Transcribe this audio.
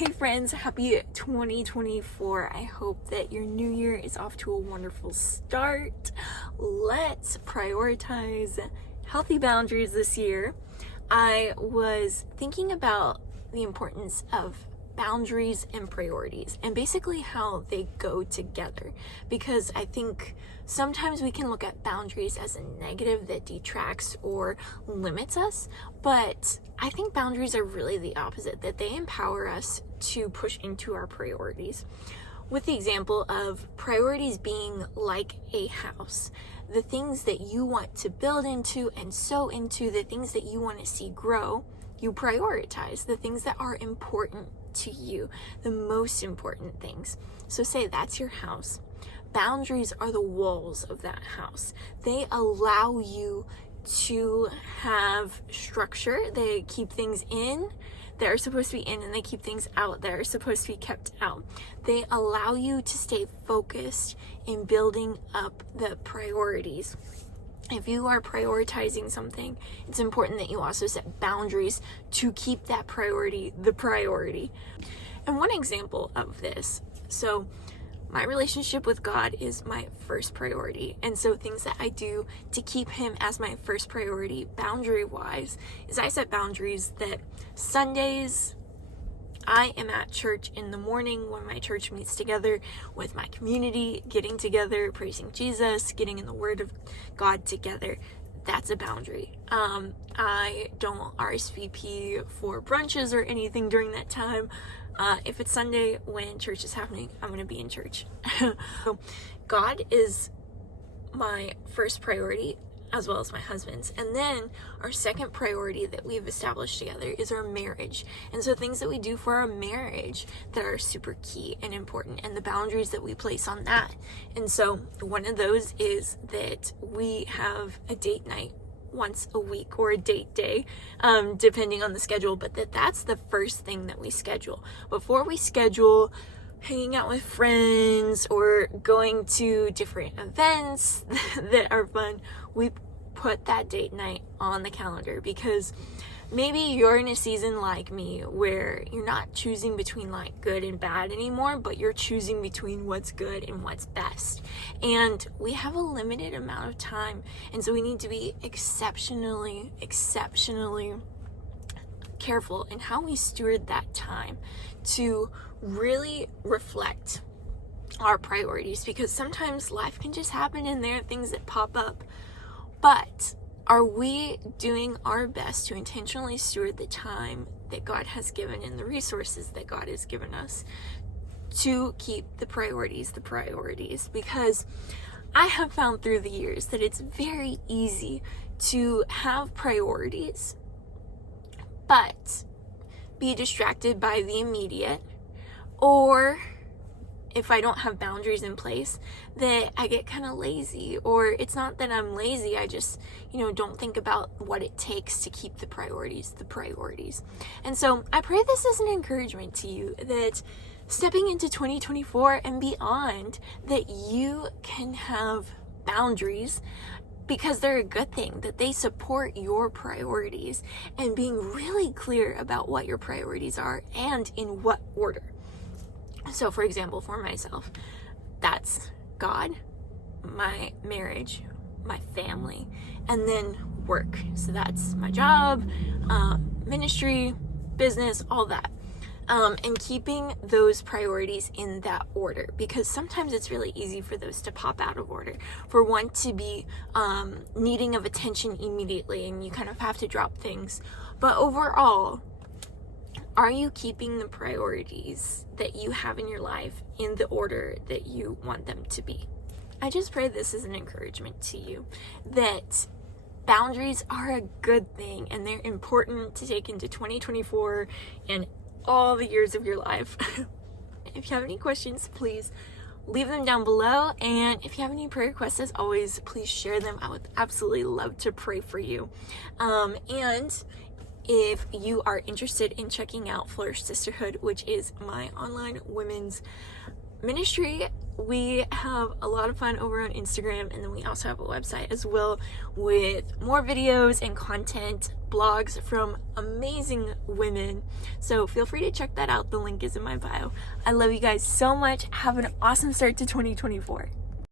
Hey friends, happy 2024. I hope that your new year is off to a wonderful start. Let's prioritize healthy boundaries this year. I was thinking about the importance of boundaries and priorities and basically how they go together, because I think sometimes we can look at boundaries as a negative that detracts or limits us, but I think boundaries are really the opposite, that they empower us to push into our priorities. With the example of priorities being like a house, the things that you want to build into and sow into, the things that you want to see grow, you prioritize the things that are important to you, the most important things. So say that's your house. Boundaries are the walls of that house. They allow you to have structure. They keep things in that are supposed to be in, and they keep things out that are supposed to be kept out. They allow you to stay focused in building up the priorities. If you are prioritizing something, it's important that you also set boundaries to keep that priority the priority. And one example of this, so my relationship with God is my first priority. And so things that I do to keep him as my first priority, boundary-wise, is I set boundaries that Sundays, I am at church in the morning when my church meets together with my community, getting together, praising Jesus, getting in the Word of God together. That's a boundary. I don't RSVP for brunches or anything during that time. If it's Sunday when church is happening, I'm going to be in church. So God is my first priority, as well as my husband's. And then our second priority that we've established together is our marriage. And so things that we do for our marriage that are super key and important, and the boundaries that we place on that. And so one of those is that we have a date night once a week, or a date day, depending on the schedule, but that's the first thing that we schedule. Before we schedule hanging out with friends or going to different events that are fun, we put that date night on the calendar, because maybe you're in a season like me where you're not choosing between like good and bad anymore, but you're choosing between what's good and what's best. And we have a limited amount of time, and so we need to be exceptionally careful in how we steward that time to really reflect our priorities, because sometimes life can just happen and there are things that pop up. But are we doing our best to intentionally steward the time that God has given and the resources that God has given us to keep the priorities? Because I have found through the years that it's very easy to have priorities but be distracted by the immediate, or if I don't have boundaries in place, that I get kind of lazy. Or it's not that I'm lazy, I just, don't think about what it takes to keep the priorities. And so I pray this is an encouragement to you, that stepping into 2024 and beyond, that you can have boundaries, because they're a good thing, that they support your priorities, and being really clear about what your priorities are and in what order. So for example, for myself, that's God, my marriage, my family, and then work. So that's my job, ministry, business, all that. And keeping those priorities in that order, because sometimes it's really easy for those to pop out of order, for one to be needing of attention immediately, and you kind of have to drop things. But overall, are you keeping the priorities that you have in your life in the order that you want them to be? I just pray this is an encouragement to you, that boundaries are a good thing, and they're important to take into 2024 and all the years of your life. If you have any questions, please leave them down below. And if you have any prayer requests, as always, please share them. I would absolutely love to pray for you. And if you are interested in checking out Flourish Sistahood, which is my online women's ministry we have a lot of fun over on Instagram, and then we also have a website as well with more videos and content, blogs from amazing women. So feel free to check that out. The link is in my bio. I love you guys so much. Have an awesome start to 2024.